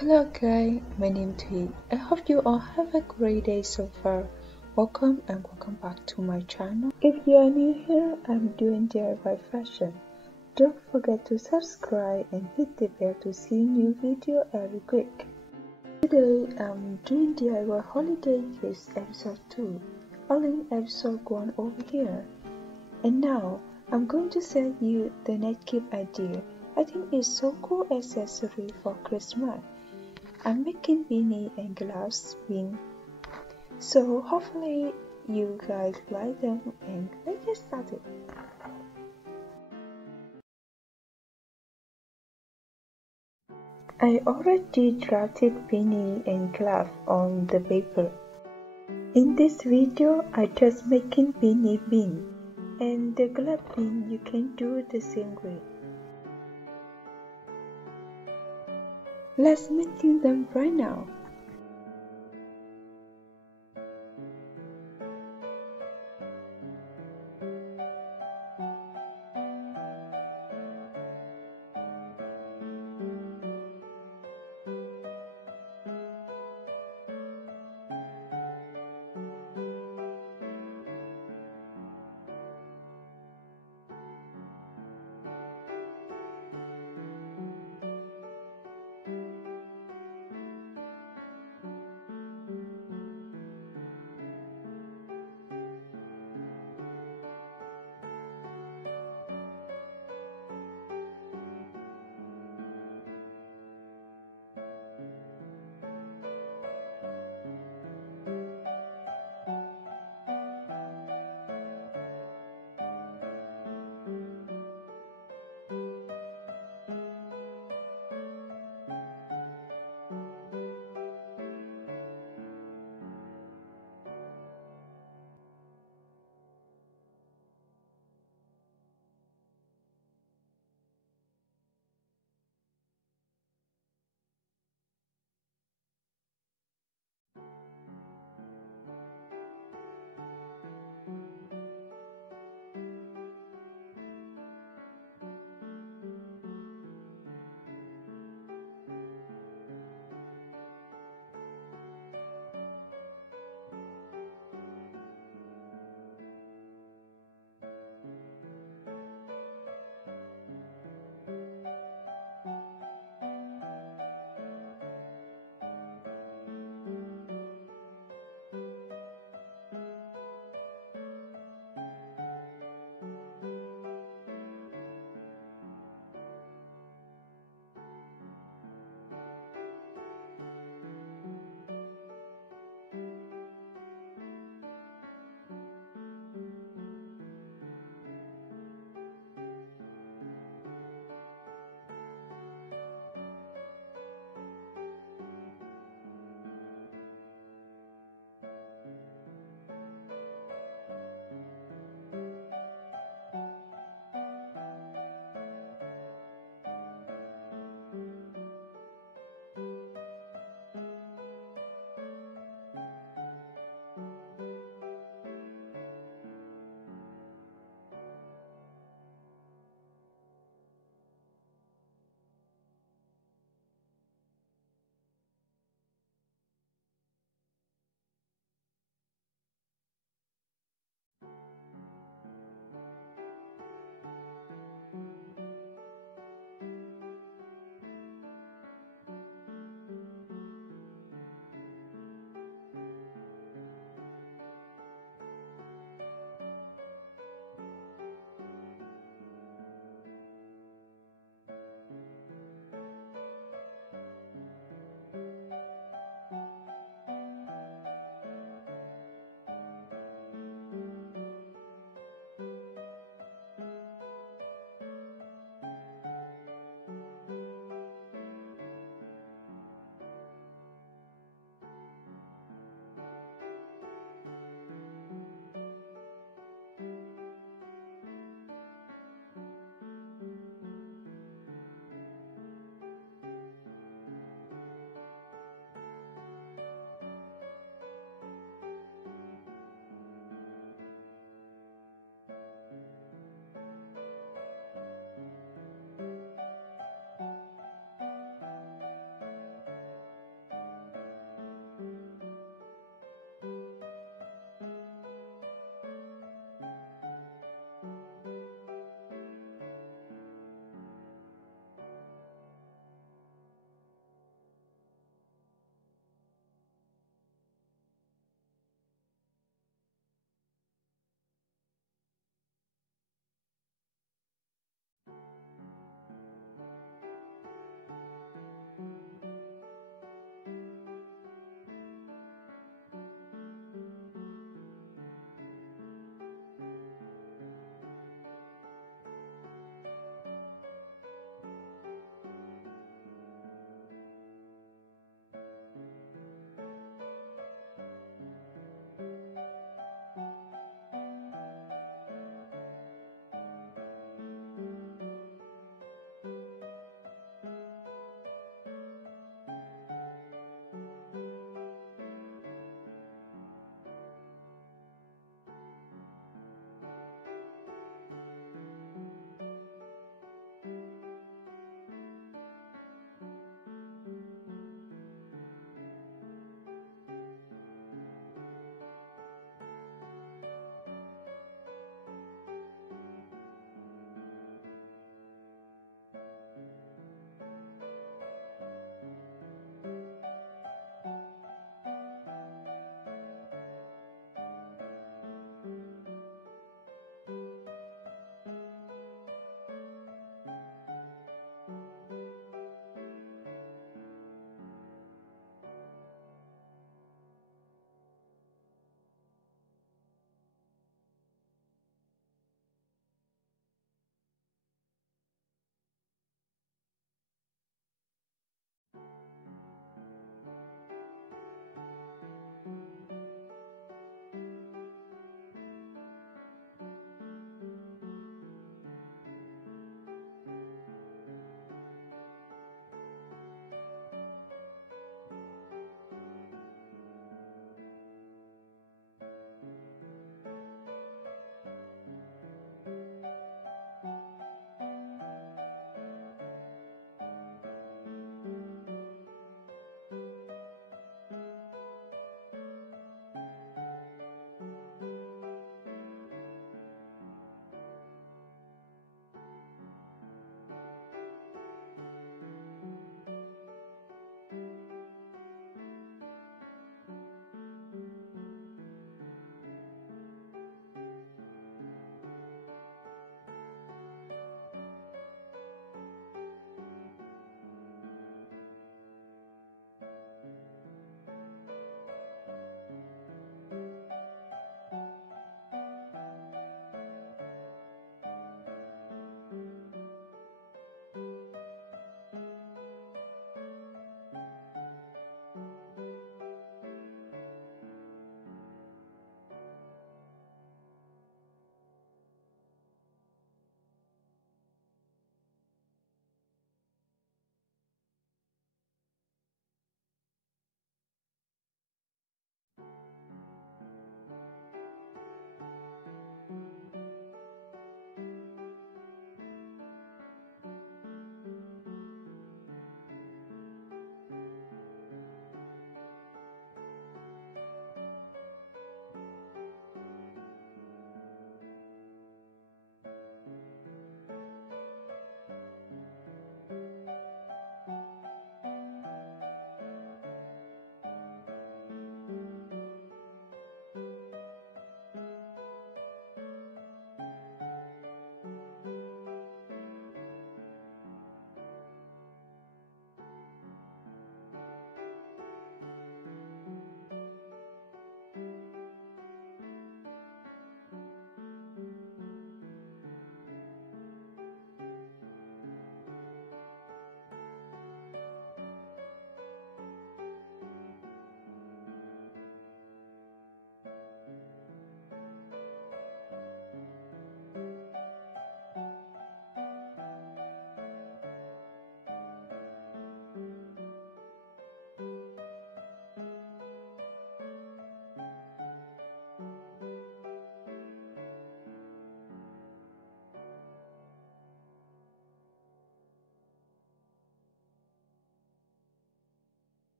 Hello guys, my name is Thi. I hope you all have a great day so far. Welcome and welcome back to my channel. If you are new here, I'm doing DIY fashion. Don't forget to subscribe and hit the bell to see new video every week. Today I'm doing DIY holiday gifts episode 2, all in episode 1 over here. And now I'm going to sell you the net cape idea. I think it's so cool accessory for Christmas. I'm making beanie and gloves wing, so hopefully you guys like them and let's get started. I already drafted beanie and glove on the paper. In this video I just making beanie bean and the glove bean you can do the same way. Let's making them right now.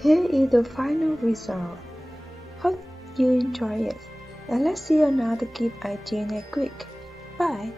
Here is the final result. Hope you enjoy it. And let's see another gift idea next week. Bye.